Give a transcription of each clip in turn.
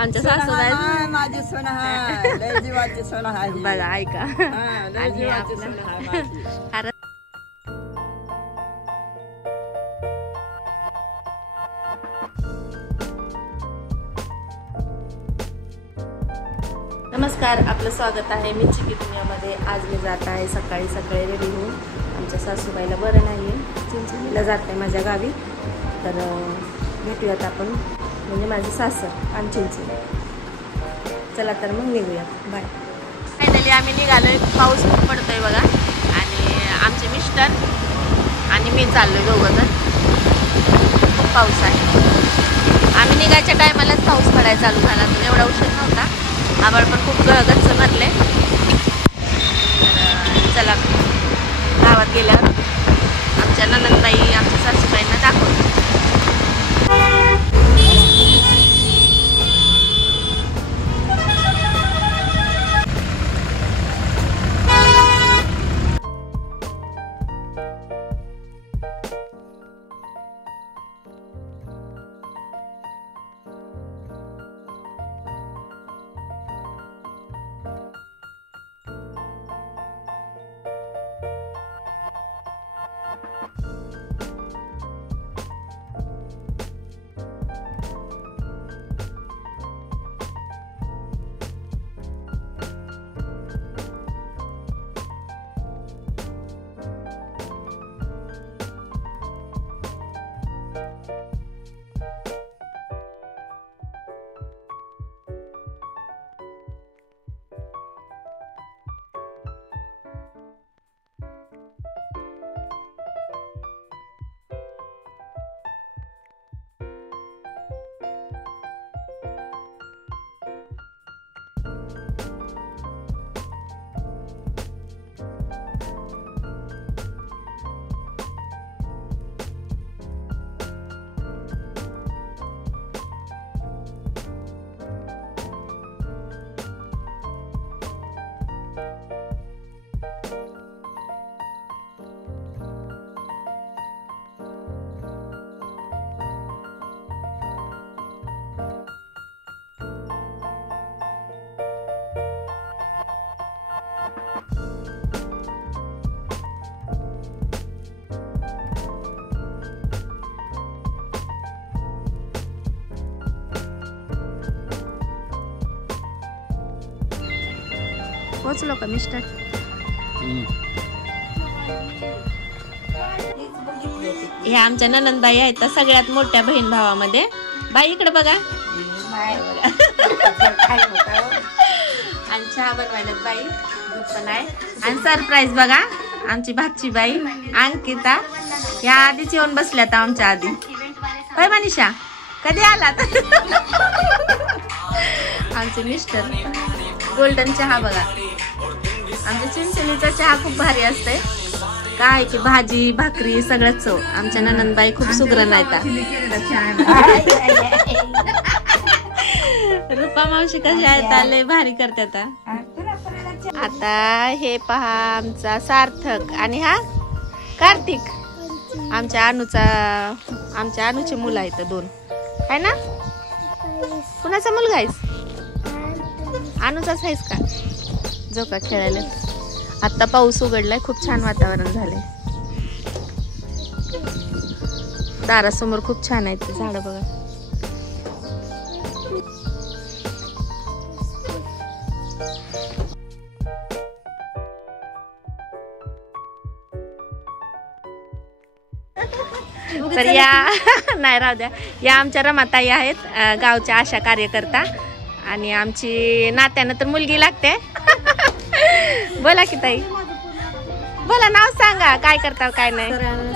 आमच्या सासूबाई माझी सोना हाय, लय जीवाची सोना हाय. बघा ऐका. लय जीवाची सोना हाय माझी. नमस्कार, आपलं स्वागत आहे मिरची दुनियामध्ये. आज मी जात आहे सकाळी रेडी होऊन. आमच्या सासूबाईला बरं नाही आहे, चिंचणीला जात आहे माझ्या गावी. तर भेटूयात आपण, म्हणजे माझे सासर आणि चिंचणी. चला तर मग निघूयात. बाय. फायनली आम्ही निघालोय. पाऊस खूप पडतोय बघा. आणि आमचे मिस्टर आणि मी चाललोय दोघंजण. खूप पाऊस आहे. आम्ही निघायच्या टायमालाच पाऊस पडायला चालू झाला, तर एवढा उशीर नव्हता. आभाळ पण खूप गच्च भरले. तर चला गावात गेल्यावर आमच्या ननंदबाई आमच्या सासूबाईंना दाखवतो. पोचलो का मिस्टर? हे आमच्या ननंदबाई आहेत सगळ्यात मोठ्या बहीण भावामध्ये. बाई इकडे बघा. आणि चहा बनवायला बाई दूध पण आहे. आणि सरप्राईज बघा, आमची भाची बाई अंकिता या आधीच येऊन बसल्यात आमच्या आधी. होय मनीषा, कधी आलात? आमचे मिस्टर गोल्डन चहा बघा. आमच्या चिंचणीचा चहा खूप भारी असते. काय की भाजी भाकरी सगळं चव. आमच्या ननंदबाई खूप सुगरण आहेत. रुपा मावशी कशा आहेत? आले भारी करतात. आता हे पहा आमचा सार्थक आणि हा कार्तिक. आमच्या अनुचे मुलं आहेत दोन, आहे ना? कुणाचा मुलगा आहेस? अनुचाच आहेस का? जो का खेळायला. आता पाऊस उघडलाय, खूप छान वातावरण झालंय. दारासमोर खूप छान आहेत ते झाड बघा. तर या नाही राहू द्या. या आमच्या रमाताई आहेत, गावच्या आशा कार्यकर्ता. आणि आमची नात्यानं तर मुलगी लागते. बोला की ताई, बोला, नाव सांगा, काय करता काय नाही.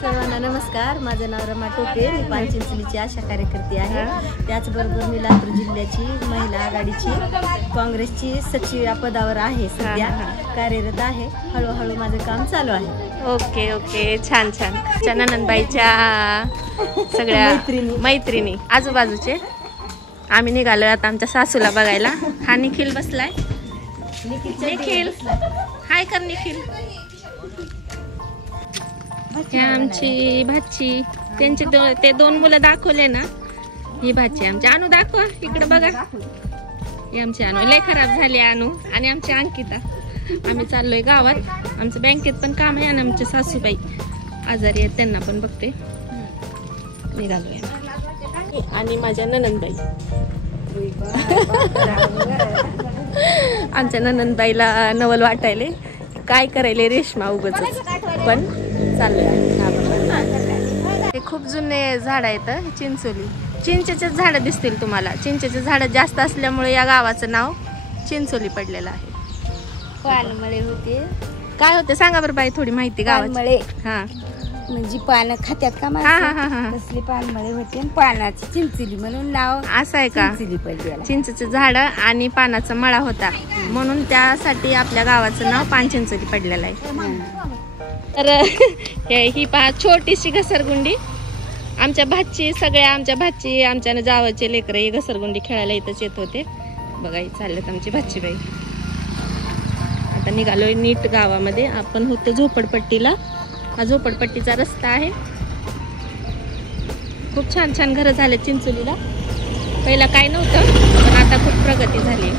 सर्वांना नमस्कार. माझं नाव रमा टोपे. मी पानचिंचणीची आशा कार्यकर्ती आहे. त्याचबरोबर मी लातूर जिल्ह्याची महिला आघाडीची काँग्रेसची सचिव या पदावर आहे. सध्या कार्यरत आहे. हळूहळू माझं काम चालू आहे. ओके ओके, छान छान. ननंदबाईच्या सगळ्या मैत्रिणी आजूबाजूचे. आम्ही निघालोय आता आमच्या सासूला बघायला. हा निखिल बसलाय. निखिल हाय कर. निखिल आमची भाची. त्यांचे ते दोन मुलं दाखवले ना, ही भाची आमची अनु दाखवा इकडे बघा. ही आमची अनु लय खराब झाली अनु आणि आमची अंकिता. आम्ही चाललोय गावात. आमचं बँकेत पण काम आहे आणि आमचे सासूबाई आजारी आहेत त्यांना पण बघते. निघालोय आणि माझ्या ननंदबाई. आमच्या ननंदबाईला नवल वाटायले काय करायले रेशमा उगच पण चाललंय. हे खूप जुने झाड आहेत चिंचोली. चिंचेचे झाड दिसतील तुम्हाला. चिंचेचे झाड जास्त असल्यामुळे या गावाचं नाव चिंचोली पडलेलं आहे. पानमळे होते. काय होते सांगा बरं बाई थोडी माहिती गावाची. पानमळे हा म्हणजे पानं खात्यात का हा. कसली पानमळे होते आणि पानाची चिंचोली म्हणून नाव असं आहे का. चिंचोली पडलेलं. चिंचेचे झाड आणि पानाचा मळा होता म्हणून त्यासाठी आपल्या गावाचं नाव पानचिंचोली पडलेलं आहे. तर ही पहा छोटीशी घसरगुंडी. आमच्या भाची सगळ्या आमच्या जावाचे लेकरं ही घसरगुंडी खेळायला इथंच येत होते. बघा ही चाललेत आमची भाचीबाई. आता निघालोय नीट गावामध्ये. आपण होतो झोपडपट्टीला. हा झोपडपट्टीचा रस्ता आहे. खूप छान छान घरं झाले चिंचोलीला. पहिला काय नव्हतं पण आता खूप प्रगती झाली.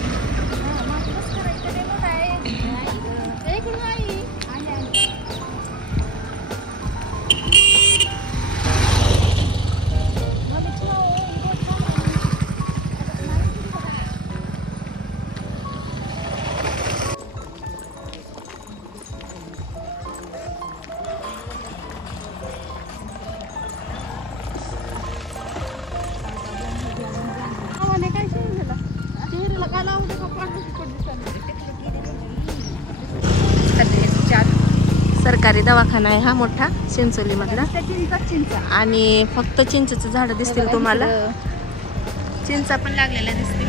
सरकारी दवाखाना आहे हा मोठा चिंचोली मधला. आणि फक्त चिंचेचं झाड दिसतील तुम्हाला. चिंचा पण लागलेल्या दिसतील.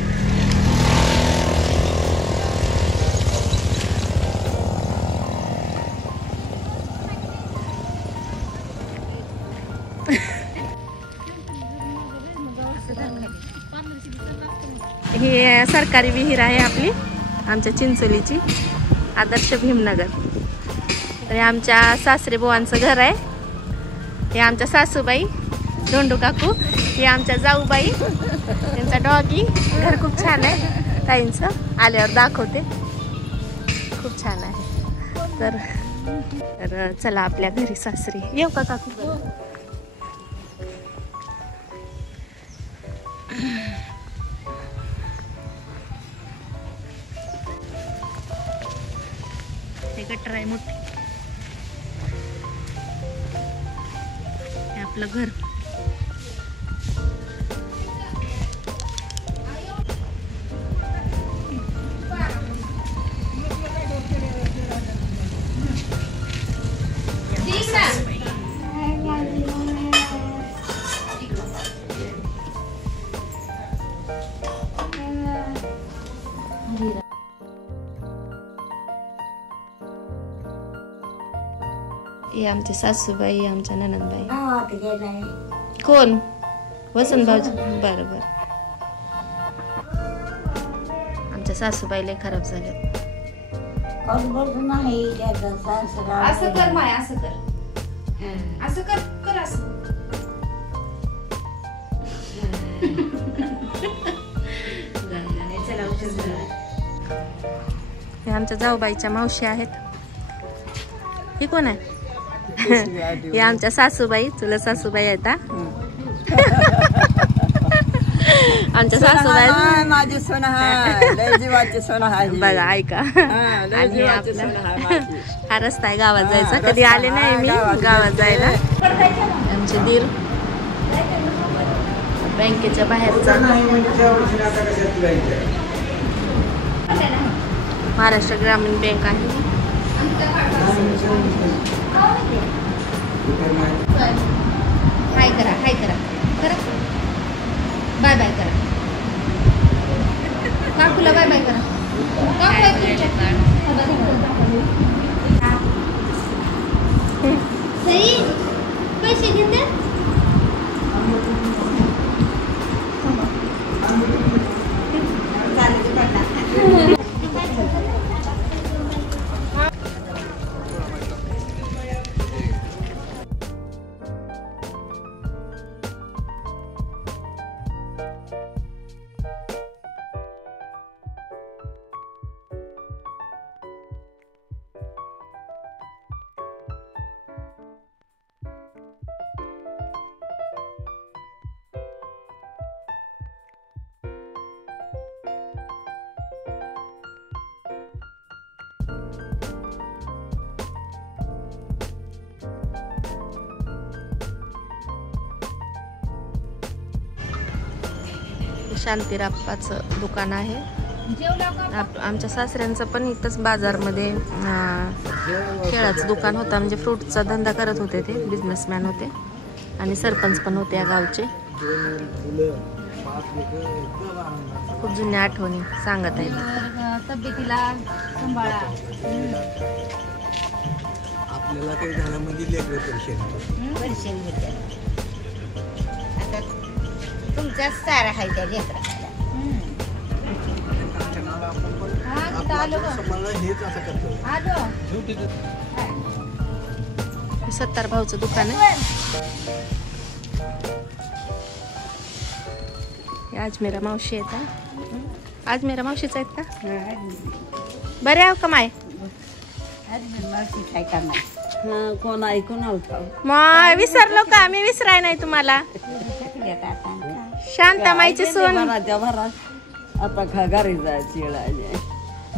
ही सरकारी विहीर आहे आपली आमच्या चिंचोलीची आदर्श भीमनगर. हे आमच्या सासरे बुवांचं घर आहे. हे आमच्या सासूबाई धोंडू काकू. हे आमच्या जाऊबाई. त्यांचा डॉगी. घर खूप छान आहे ताईंचं. आल्यावर दाखवते. खूप छान आहे. तर चला आपल्या घरी सासरी येऊ का काकू. हे गटर आहे मोठी. हे आपलं घर. हे आमचे सासूबाई आमच्या ननंदबाई. कोण वसंत भाऊजी. बरोबर. आमच्या सासूबाई लय खराब झाल्या. असं कर माय. असं कर. असं कर. कर असं. हे आमच्या जाऊबाईच्या मावशी आहेत. ही कोण आहे. हे आमच्या सासूबाई चुलत सासूबाई आहेत. आमच्या सासूबाई माझी सोन आहे. लय जीवाची सोन आहे. बघा ऐका. आणि हा रस्ता आहे गावात जायचा. कधी आले नाही मी गावात जायला. आमचे दीर बँकेच्या बाहेरचा महाराष्ट्र ग्रामीण बँक आहे. हाय करा. हाय करा. करा बाय बाय करा. काकूला बाय बाय करा. पैसे घेते. शांतीराप्पाचं दुकान आहे. आमच्या सासऱ्यांचं पण इथंच बाजारमध्ये केळाचं दुकान होतं, म्हणजे फ्रूटचा धंदा करत होते, ते बिझनेसमॅन होते आणि सरपंच पण होते या गावचे. खूप जुन्या आठवणी सांगत आहेत. तब्येतीला सांभाळा. आपल्याला काही झालं म्हणजे लेकरं परिचय भेटेल. आता तुमचा सारा आहे त्या लेकराला. हेच असं करतो. सत्तार भाऊचं दुकान आहे. अजमेरा मावशी आहेत. अजमेरा मावशीच आहेत का? बरे आहो का माय? कोण ऐकून आलता माय विसरलो का? मी विसराय नाही तुम्हाला. शांतामाईची सून. आता घरी जायची वेळ आली.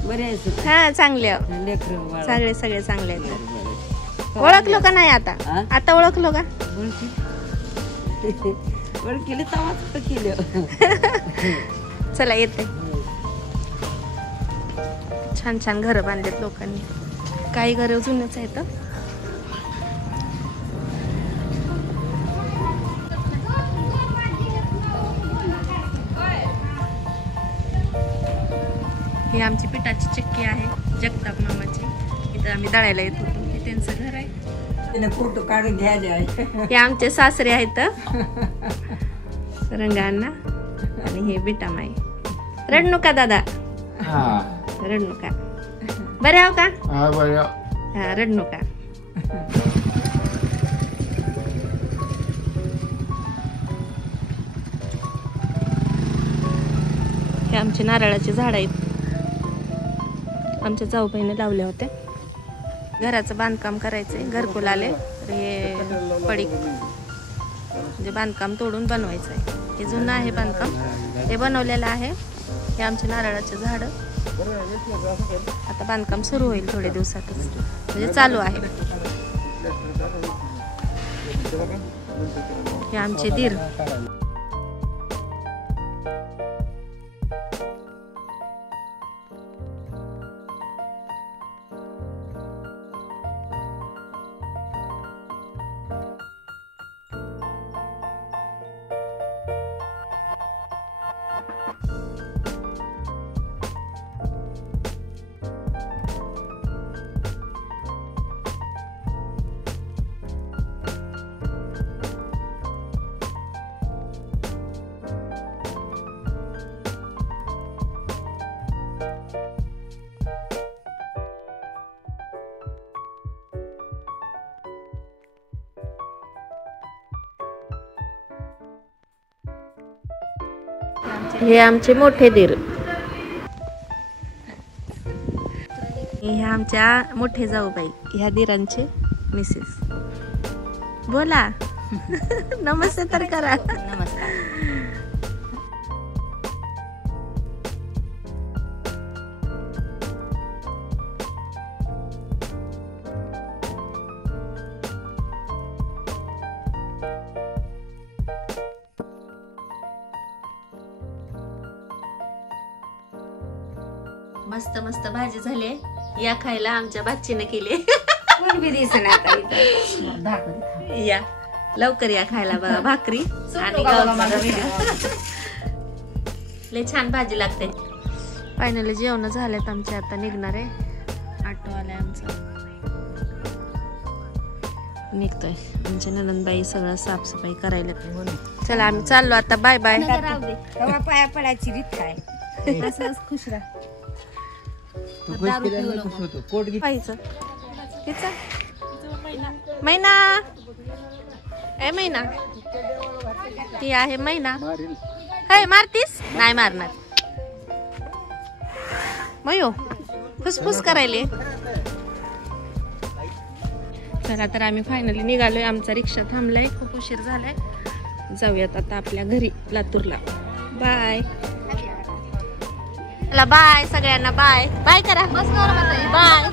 बरे आहे. हा चांगले लेकर सगळे सगळे चांगले आहेत. ओळखलो का नाही आता? आता ओळखलो का? केली तवाच केलं. चला येते. छान छान घरं बांधलेत लोकांनी. काही घरं जुनच आहेत. ही आमची पिठाची चक्की आहे, जगताप मामाची. इथं आम्ही दळायला येत होतो. हे त्यांचं घर आहे. फोटो काढून घ्यायला. हे आमचे सासरे आहेत, रंगांना. आणि हे बिटामाई. रडणू का दादा? रडणू का? बरे आहो का? हा रडणू का? हे आमचे नारळाचे झाड आहेत. आमच्या जाऊबाईने लावले होते. घराचं बांधकाम करायचंय. घरकुल आले तर हे पडीक म्हणजे बांधकाम तोडून बनवायचं आहे. हे जुनं आहे बांधकाम, ते बनवलेलं आहे. हे आमचे नारळाचे झाड. आता बांधकाम सुरू होईल थोड्या दिवसातच, म्हणजे चालू आहे. हे आमचे दीर. हे आमचे मोठे दीर. हे आमच्या मोठे जाऊबाई. ह्या दीरांचे मिसेस. बोला. नमस्ते तर करा. नमस्कार. मस्त मस्त भाजी झाली. या खायला आमच्या बाच्चीने केली. या लवकर या खायला बघा. भाकरी आणि लय छान भाजी लागते. फायनली जेवण झालेत आमचे. आता निघणार आहे. ऑटो आलाय आमचा, निघतोय. आमच्या ननंदबाई सगळं साफसफाई करायला. चला आम्ही चाललो आता. Bye bye. पाया पडायची रीत काय? असंच खुश राहा. पाहिजे मैना. ए मैना. ती आहे मैना. हाय मारतीस? नाही मारणार. मयो फुसफुस करायले. चला तर आम्ही फायनली निघालोय. आमचा रिक्षा थांबलाय. खूप उशीर झालाय. जाऊयात आता आपल्या घरी लातूरला. बाय. चला बाय सगळ्यांना. बाय बाय करा. बाय.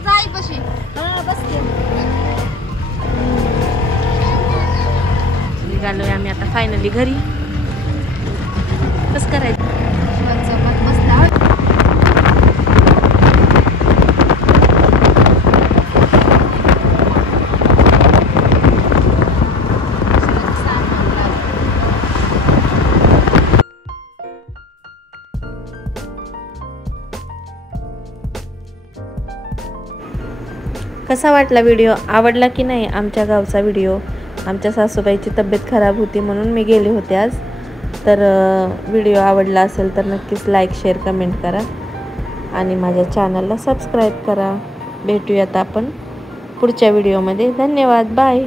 निघालोय आम्ही आता फायनली घरी. कसं करायचं? कसा वाटला व्हिडिओ, आवडला की नाही आमच्या गावचा व्हिडिओ? आमच्या सासूबाईची तब्येत खराब होती म्हणून मी गेले होते आज. तर व्हिडिओ आवडला असेल तर नक्कीच लाईक शेअर कमेंट करा आणि माझ्या चॅनलला सबस्क्राईब करा. भेटूयात आपण पुढच्या व्हिडिओमध्ये. धन्यवाद. बाय.